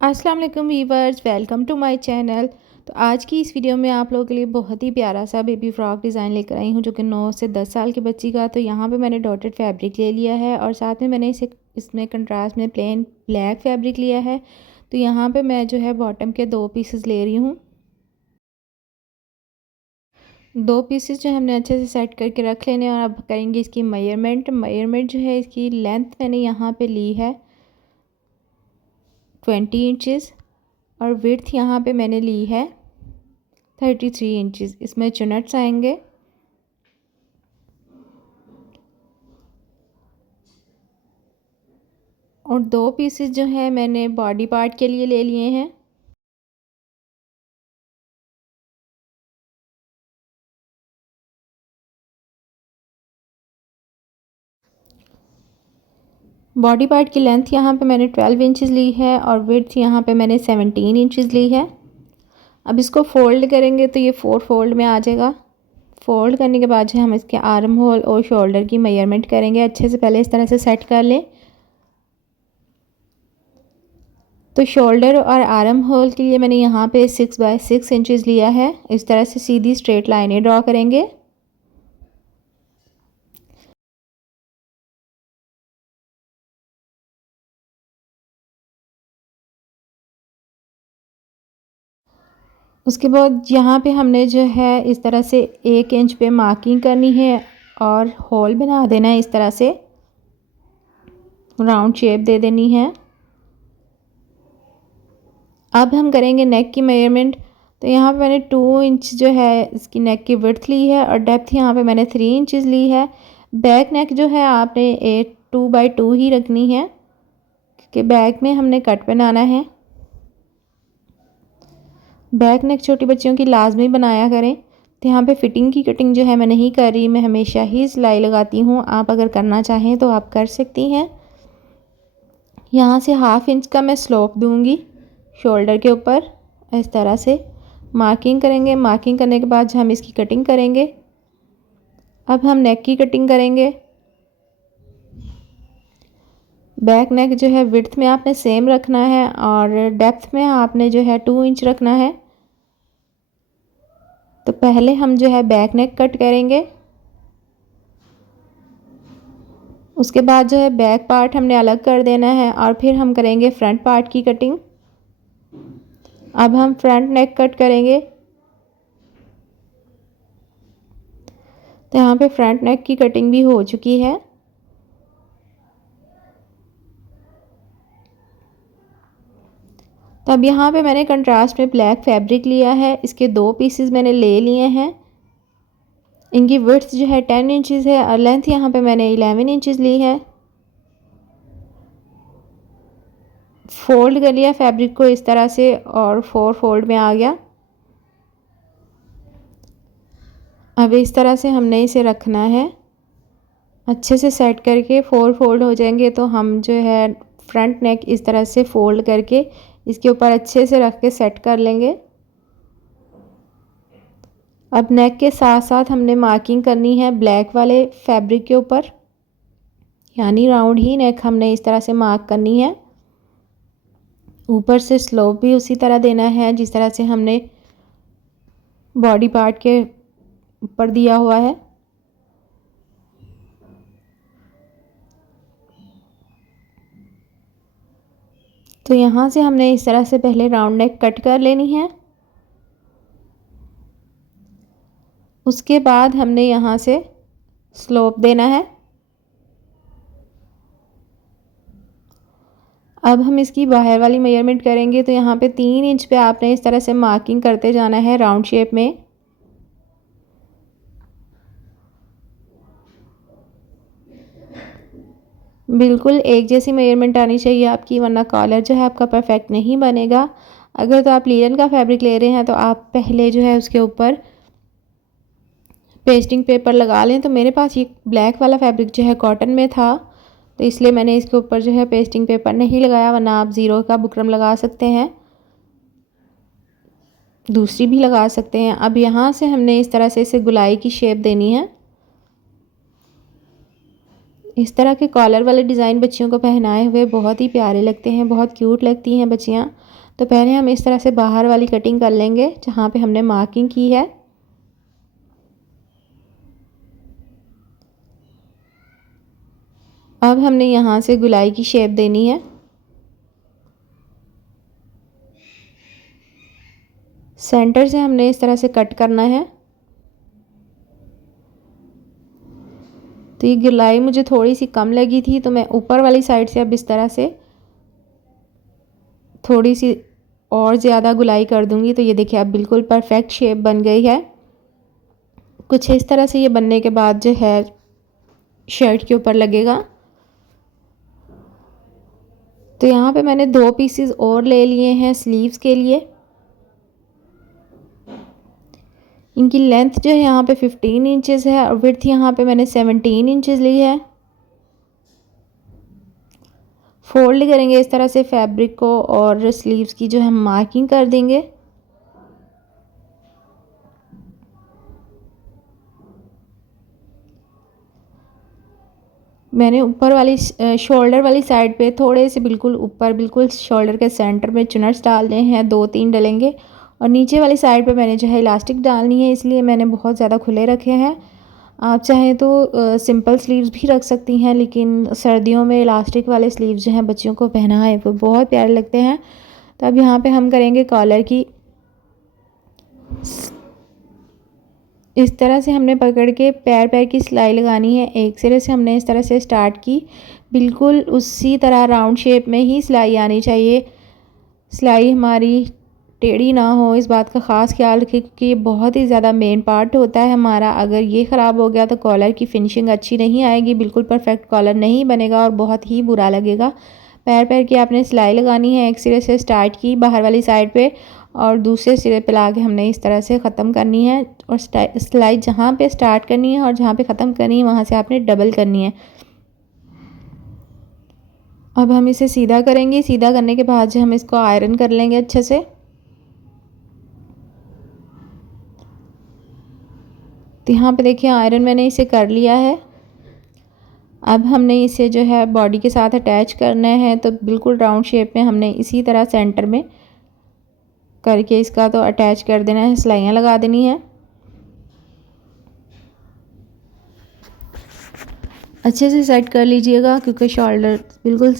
अस्सलाम वालेकुम viewers, welcome to my channel. तो आज की इस वीडियो में आप लोगों के लिए बहुत ही प्यारा सा बेबी फ्रॉक डिज़ाइन लेकर आई हूँ जो कि 9 से 10 साल की बच्ची का। तो यहाँ पे मैंने डॉटेड फैब्रिक ले लिया है और साथ में मैंने इसमें कंट्रास्ट में प्लेन ब्लैक फैब्रिक लिया है। तो यहाँ पे मैं जो है बॉटम के 2 पीसेस ले रही हूँ। 2 पीसेस जो हमने अच्छे से सेट करके रख लेने और अब करेंगे इसकी मेजरमेंट जो है इसकी लेंथ मैंने यहाँ पे ली है 20 इंचज़ और विड्थ यहाँ पे मैंने ली है 33 इंचज़। इसमें चुनट्स आएंगे और 2 पीसेस जो है मैंने बॉडी पार्ट के लिए ले लिए हैं। बॉडी पार्ट की लेंथ यहाँ पे मैंने 12 इंचज़ ली है और विड्थ यहाँ पे मैंने 17 इंचज़ ली है। अब इसको फोल्ड करेंगे तो ये 4 फोल्ड में आ जाएगा। फोल्ड करने के बाद जो हम इसके आर्म होल और शोल्डर की मेजरमेंट करेंगे। अच्छे से पहले इस तरह से सेट कर लें। तो शोल्डर और आर्म होल के लिए मैंने यहाँ पे 6 बाय 6 इंचज़ लिया है। इस तरह से सीधी स्ट्रेट लाइनें ड्रॉ करेंगे। उसके बाद यहाँ पे हमने जो है इस तरह से 1 इंच पे मार्किंग करनी है और होल बना देना है। इस तरह से राउंड शेप दे देनी है। अब हम करेंगे नेक की मेजरमेंट। तो यहाँ पे मैंने 2 इंच जो है इसकी नेक की विड्थ ली है और डेप्थ यहाँ पे मैंने 3 इंचज़ ली है। बैक नेक जो है आपने 2 बाई 2 ही रखनी है क्योंकि बैक में हमने कट बनाना है। बैक नेक छोटी बच्चियों की लाजमी बनाया करें। तो यहाँ पे फिटिंग की कटिंग जो है मैं नहीं कर रही, मैं हमेशा ही सिलाई लगाती हूँ। आप अगर करना चाहें तो आप कर सकती हैं। यहाँ से 1/2 इंच का मैं स्लोप दूँगी शोल्डर के ऊपर। इस तरह से मार्किंग करेंगे। मार्किंग करने के बाद हम इसकी कटिंग करेंगे। अब हम नेक की कटिंग करेंगे। बैक नेक जो है विड्थ में आपने सेम रखना है और डेप्थ में आपने जो है 2 इंच रखना है। तो पहले हम जो है बैक नेक कट करेंगे। उसके बाद जो है बैक पार्ट हमने अलग कर देना है और फिर हम करेंगे फ्रंट पार्ट की कटिंग। अब हम फ्रंट नेक कट करेंगे। तो यहाँ पे फ्रंट नेक की कटिंग भी हो चुकी है। तो अब यहाँ पे मैंने कंट्रास्ट में ब्लैक फैब्रिक लिया है। इसके 2 पीसेस मैंने ले लिए हैं। इनकी विड्थ जो है 10 इंचज़ है और लेंथ यहाँ पे मैंने 11 इंचज़ ली है। फोल्ड कर लिया फैब्रिक को इस तरह से और 4 फोल्ड में आ गया। अब इस तरह से हमने इसे रखना है। अच्छे से सेट करके 4 फोल्ड हो जाएंगे तो हम जो है फ्रंट नेक इस तरह से फोल्ड करके इसके ऊपर अच्छे से रख के सेट कर लेंगे। अब नेक के साथ साथ हमने मार्किंग करनी है ब्लैक वाले फैब्रिक के ऊपर, यानी राउंड ही नेक हमने इस तरह से मार्क करनी है। ऊपर से स्लोप भी उसी तरह देना है जिस तरह से हमने बॉडी पार्ट के ऊपर दिया हुआ है। तो यहाँ से हमने इस तरह से पहले राउंड नेक कट कर लेनी है। उसके बाद हमने यहाँ से स्लोप देना है। अब हम इसकी बाहर वाली मेजरमेंट करेंगे। तो यहाँ पे 3 इंच पे आपने इस तरह से मार्किंग करते जाना है राउंड शेप में। बिल्कुल एक जैसी मेजरमेंट आनी चाहिए आपकी, वरना कॉलर जो है आपका परफेक्ट नहीं बनेगा। अगर तो आप लीलन का फैब्रिक ले रहे हैं तो आप पहले जो है उसके ऊपर पेस्टिंग पेपर लगा लें। तो मेरे पास ये ब्लैक वाला फैब्रिक जो है कॉटन में था तो इसलिए मैंने इसके ऊपर जो है पेस्टिंग पेपर नहीं लगाया, वरना आप ज़ीरो का बुकरम लगा सकते हैं, दूसरी भी लगा सकते हैं। अब यहाँ से हमने इस तरह से इसे गुलाई की शेप देनी है। इस तरह के कॉलर वाले डिज़ाइन बच्चियों को पहनाए हुए बहुत ही प्यारे लगते हैं, बहुत क्यूट लगती हैं बच्चियाँ। तो पहले हम इस तरह से बाहर वाली कटिंग कर लेंगे जहाँ पे हमने मार्किंग की है। अब हमने यहाँ से गुलाई की शेप देनी है। सेंटर से हमने इस तरह से कट करना है। तो ये गुलाई मुझे थोड़ी सी कम लगी थी, तो मैं ऊपर वाली साइड से अब इस तरह से थोड़ी सी और ज़्यादा गुलाई कर दूंगी। तो ये देखिए अब बिल्कुल परफेक्ट शेप बन गई है। कुछ इस तरह से ये बनने के बाद जो है शर्ट के ऊपर लगेगा। तो यहाँ पे मैंने 2 पीसेस और ले लिए हैं स्लीव्स के लिए। इनकी लेंथ जो है यहाँ पे 15 इंचेस है और विड्थ यहाँ पे मैंने 17 इंचेस ली है। फोल्ड करेंगे इस तरह से फैब्रिक को और स्लीव्स की जो हम मार्किंग कर देंगे। मैंने ऊपर वाली शोल्डर वाली साइड पे थोड़े से बिल्कुल ऊपर बिल्कुल शोल्डर के सेंटर में चुनट्स डालने हैं, 2-3 डलेंगे। और नीचे वाली साइड पे मैंने जो है इलास्टिक डालनी है, इसलिए मैंने बहुत ज़्यादा खुले रखे हैं। आप चाहें तो सिंपल स्लीव्स भी रख सकती हैं, लेकिन सर्दियों में इलास्टिक वाले स्लीव्स जो हैं बच्चियों को पहनाए वो बहुत प्यारे लगते हैं। तो अब यहाँ पे हम करेंगे कॉलर की। इस तरह से हमने पकड़ के पैर पैर की सिलाई लगानी है। एक सिरे से हमने इस तरह से स्टार्ट की, बिल्कुल उसी तरह राउंड शेप में ही सिलाई आनी चाहिए। सिलाई हमारी टेढ़ी ना हो, इस बात का ख़ास ख्याल रखें क्योंकि ये बहुत ही ज़्यादा मेन पार्ट होता है हमारा। अगर ये ख़राब हो गया तो कॉलर की फिनिशिंग अच्छी नहीं आएगी, बिल्कुल परफेक्ट कॉलर नहीं बनेगा और बहुत ही बुरा लगेगा। पैर पैर की आपने सिलाई लगानी है। एक सिरे से स्टार्ट की बाहर वाली साइड पे और दूसरे सिरे पे ला के हमने इस तरह से ख़त्म करनी है। और सिलाई जहाँ पे स्टार्ट करनी है और जहाँ पे ख़त्म करनी है वहाँ से आपने डबल करनी है। अब हम इसे सीधा करेंगे। सीधा करने के बाद जो हम इसको आयरन कर लेंगे अच्छे से। तो यहाँ पे देखिए आयरन मैंने इसे कर लिया है। अब हमने इसे जो है बॉडी के साथ अटैच करना है। तो बिल्कुल राउंड शेप में हमने इसी तरह सेंटर में करके इसका तो अटैच कर देना है, सिलाइयाँ लगा देनी है। अच्छे से सेट कर लीजिएगा क्योंकि शोल्डर बिल्कुल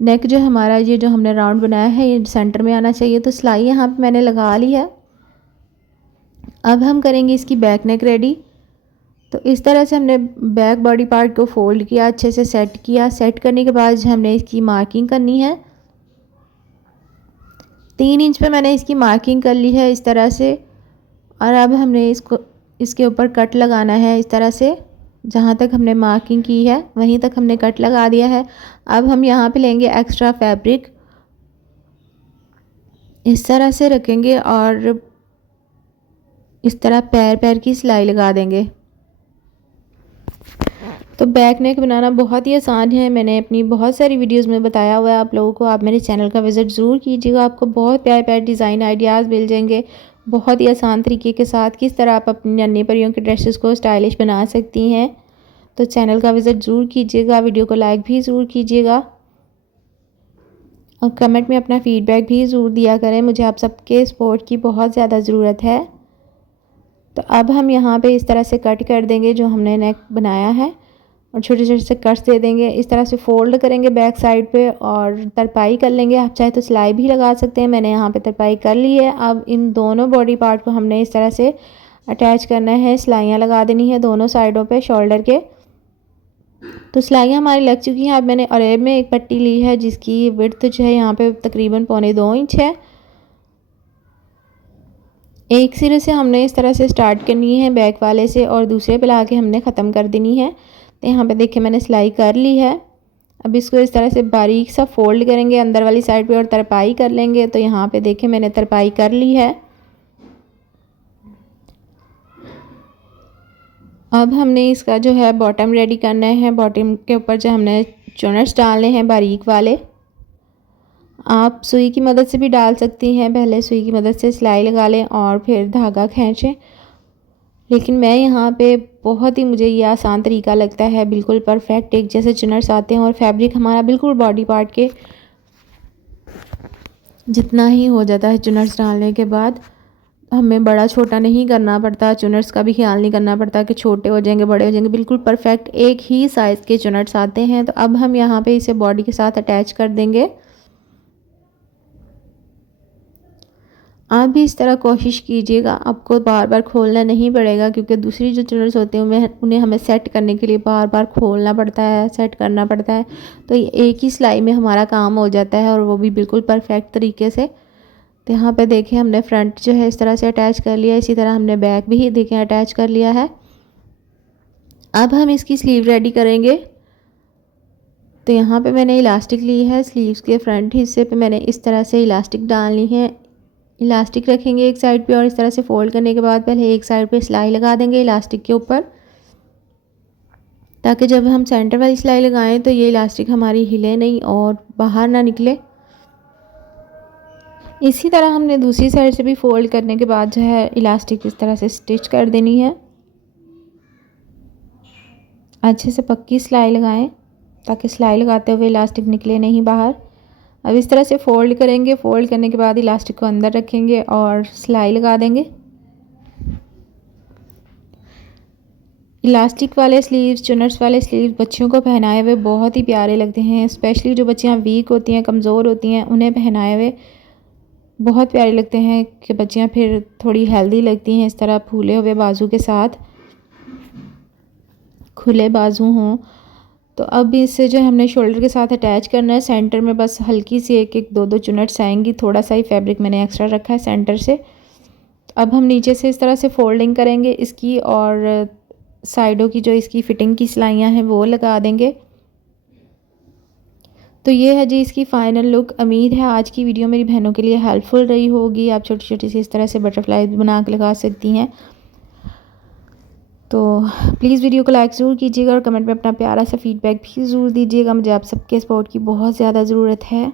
नेक जो हमारा ये जो हमने राउंड बनाया है ये सेंटर में आना चाहिए। तो सिलाई यहाँ पे मैंने लगा ली है। अब हम करेंगे इसकी बैक नेक रेडी। तो इस तरह से हमने बैक बॉडी पार्ट को फोल्ड किया, अच्छे से सेट किया। सेट करने के बाद हमने इसकी मार्किंग करनी है। 3 इंच पे मैंने इसकी मार्किंग कर ली है इस तरह से। और अब हमने इसके ऊपर कट लगाना है इस तरह से। जहाँ तक हमने मार्किंग की है वहीं तक हमने कट लगा दिया है। अब हम यहाँ पे लेंगे एक्स्ट्रा फैब्रिक, इस तरह से रखेंगे और इस तरह पैर पैर की सिलाई लगा देंगे। तो बैक नेक बनाना बहुत ही आसान है। मैंने अपनी बहुत सारी वीडियोस में बताया हुआ है आप लोगों को। आप मेरे चैनल का विज़िट ज़रूर कीजिएगा, आपको बहुत प्यारे प्यारे डिज़ाइन आइडियाज़ मिल जाएंगे बहुत ही आसान तरीके के साथ। किस तरह आप अपनी नन्ही परियों के ड्रेसेस को स्टाइलिश बना सकती हैं। तो चैनल का विज़िट ज़रूर कीजिएगा, वीडियो को लाइक भी ज़रूर कीजिएगा और कमेंट में अपना फ़ीडबैक भी ज़रूर दिया करें। मुझे आप सबके सपोर्ट की बहुत ज़्यादा ज़रूरत है। तो अब हम यहाँ पे इस तरह से कट कर देंगे जो हमने नेक बनाया है और छोटे छोटे से कट्स दे देंगे। इस तरह से फोल्ड करेंगे बैक साइड पे और तरपाई कर लेंगे। आप चाहे तो सिलाई भी लगा सकते हैं, मैंने यहाँ पे तरपाई कर ली है। अब इन दोनों बॉडी पार्ट को हमने इस तरह से अटैच करना है, सिलाइयाँ लगा देनी है दोनों साइडों पे शोल्डर के। तो सिलाइयाँ हमारी लग चुकी हैं। अब मैंने अरेब में एक पट्टी ली है जिसकी विड्थ जो है यहाँ पे तकरीबन 1.25 इंच है। एक सिरे से हमने इस तरह से स्टार्ट करनी है बैक वाले से और दूसरे पे ला के हमने ख़त्म कर देनी है। तो यहाँ पे देखिए मैंने सिलाई कर ली है। अब इसको इस तरह से बारीक सा फोल्ड करेंगे अंदर वाली साइड पे और तरपाई कर लेंगे। तो यहाँ पे देखिए मैंने तरपाई कर ली है। अब हमने इसका जो है बॉटम रेडी करना है। बॉटम के ऊपर जो हमने चुनट्स डालने हैं बारीक वाले, आप सुई की मदद से भी डाल सकती हैं। पहले सुई की मदद से सिलाई लगा लें और फिर धागा खींचें। लेकिन मैं यहाँ पे बहुत ही मुझे ये आसान तरीका लगता है, बिल्कुल परफेक्ट एक जैसे चुनर्स आते हैं और फैब्रिक हमारा बिल्कुल बॉडी पार्ट के जितना ही हो जाता है चुनर्स डालने के बाद। हमें बड़ा छोटा नहीं करना पड़ता, चुनर्स का भी ख्याल नहीं करना पड़ता कि छोटे हो जाएंगे बड़े हो जाएंगे, बिल्कुल परफेक्ट एक ही साइज़ के चुनर्स आते हैं। तो अब हम यहाँ पे इसे बॉडी के साथ अटैच कर देंगे। आप भी इस तरह कोशिश कीजिएगा, आपको बार बार खोलना नहीं पड़ेगा, क्योंकि दूसरी जो चुनर्स होते हैं उन्हें हमें सेट करने के लिए बार बार खोलना पड़ता है, सेट करना पड़ता है। तो ये एक ही सिलाई में हमारा काम हो जाता है और वो भी बिल्कुल परफेक्ट तरीके से। तो यहाँ पे देखें हमने फ्रंट जो है इस तरह से अटैच कर लिया, इसी तरह हमने बैक भी देखें अटैच कर लिया है। अब हम इसकी स्लीव रेडी करेंगे। तो यहाँ पे मैंने इलास्टिक ली है, स्लीव्स के फ्रंट हिस्से पे मैंने इस तरह से इलास्टिक डालनी है। इलास्टिक रखेंगे एक साइड पे और इस तरह से फोल्ड करने के बाद पहले एक साइड पे सिलाई लगा देंगे इलास्टिक के ऊपर, ताकि जब हम सेंटर वाली सिलाई लगाएं तो ये इलास्टिक हमारी हिले नहीं और बाहर ना निकले। इसी तरह हमने दूसरी साइड से भी फोल्ड करने के बाद जो है इलास्टिक इस तरह से स्टिच कर देनी है। अच्छे से पक्की सिलाई लगाएं ताकि सिलाई लगाते हुए इलास्टिक निकले नहीं बाहर। अब इस तरह से फोल्ड करेंगे, फोल्ड करने के बाद इलास्टिक को अंदर रखेंगे और सिलाई लगा देंगे। इलास्टिक वाले स्लीव्स, चुनर्स वाले स्लीव्स बच्चियों को पहनाए हुए बहुत ही प्यारे लगते हैं, स्पेशली जो बच्चियां वीक होती हैं, कमज़ोर होती हैं, उन्हें पहनाए हुए बहुत प्यारे लगते हैं कि बच्चियां फिर थोड़ी हेल्दी लगती हैं इस तरह फूले हुए बाजू के साथ, खुले बाजू हों। तो अब इसे जो हमने शोल्डर के साथ अटैच करना है। सेंटर में बस हल्की सी एक एक दो दो चुनट्स आएंगी, थोड़ा सा ही फैब्रिक मैंने एक्स्ट्रा रखा है सेंटर से। अब हम नीचे से इस तरह से फोल्डिंग करेंगे इसकी और साइडों की जो इसकी फिटिंग की सिलाइयाँ हैं वो लगा देंगे। तो ये है जी इसकी फ़ाइनल लुक। उम्मीद है आज की वीडियो मेरी बहनों के लिए हेल्पफुल रही होगी। आप छोटी छोटी सी इस तरह से बटरफ्लाई बना के लगा सकती हैं। तो प्लीज़ वीडियो को लाइक ज़रूर कीजिएगा और कमेंट में अपना प्यारा सा फीडबैक भी ज़रूर दीजिएगा। मुझे आप सबके सपोर्ट की बहुत ज़्यादा ज़रूरत है।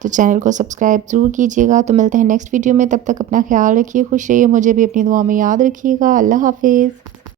तो चैनल को सब्सक्राइब ज़रूर कीजिएगा। तो मिलते हैं नेक्स्ट वीडियो में, तब तक अपना ख्याल रखिए, खुश रहिए, मुझे भी अपनी दुआ में याद रखिएगा। अल्लाह हाफिज़।